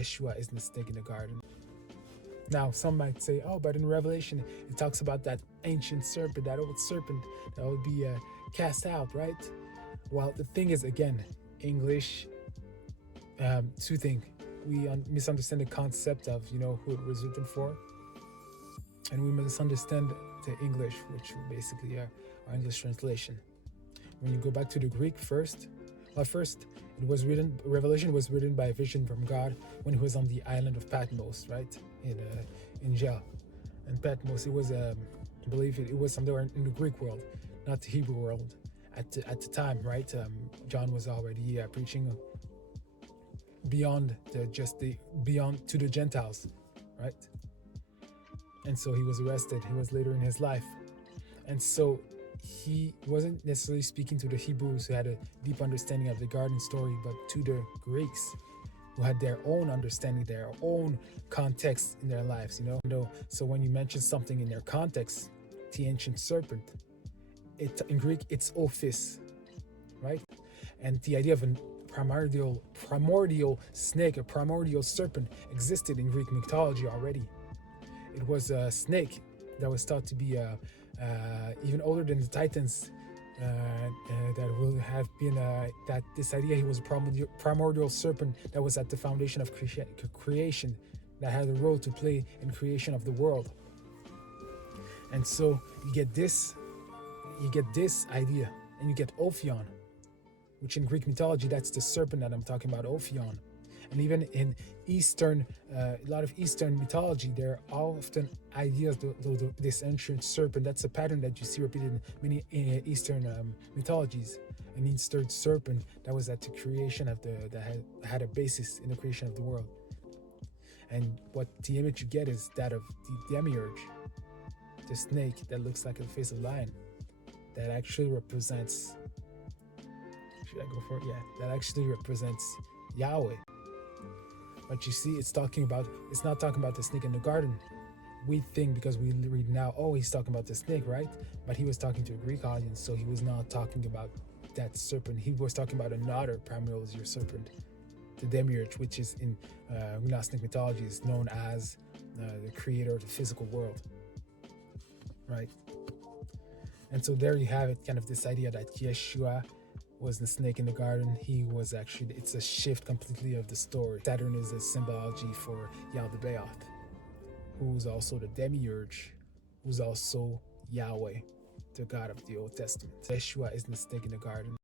Yeshua is the snake in the garden. Now, some might say, oh, but in Revelation, it talks about that ancient serpent, that old serpent that would be cast out, right? Well, the thing is, again, English, two things. We misunderstand the concept of, who it was written for, and we misunderstand the English, which basically our English translation. When you go back to the Greek first, it was written, Revelation was written by a vision from God when he was on the island of Patmos, right? In jail. And Patmos, it was, I believe it was somewhere in the Greek world, not the Hebrew world at the time, right? John was already preaching beyond beyond to the Gentiles, right? And so he was arrested. He was later in his life. And so he wasn't necessarily speaking to the Hebrews who had a deep understanding of the garden story, but to the Greeks who had their own understanding, their own context in their lives, So when you mention something in their context, the ancient serpent, in Greek, it's Ophis, right? And the idea of a primordial snake, a primordial serpent existed in Greek mythology already. It was a snake that was thought to be even older than the Titans, that will have been that this idea he was a primordial serpent that was at the foundation of creation, that had a role to play in creation of the world. And so you get this idea, and you get Ophion, which in Greek mythology, that's the serpent that I'm talking about, Ophion. And even in Eastern, a lot of Eastern mythology, there are often ideas of this ancient serpent. That's a pattern that you see repeated in many Eastern mythologies. An Eastern serpent that was at the creation of that had a basis in the creation of the world. And what the image you get is that of the Demiurge, the snake that looks like a face of a lion, that actually represents. Should I go for it? Yeah, that actually represents Yahweh. But you see, it's not talking about the snake in the garden. We think, because we read now, oh, he's talking about the snake, right? But he was talking to a Greek audience, so he was not talking about that serpent. He was talking about another primordial serpent, the Demiurge, which is in Gnostic mythology is known as the creator of the physical world, right? And so there you have it, kind of this idea that Yeshua was the snake in the garden. He was actually, it's a shift completely of the story. Saturn is a symbology for Yahweh, who's also the Demiurge, who's also Yahweh, the God of the Old Testament. Yeshua is the snake in the garden.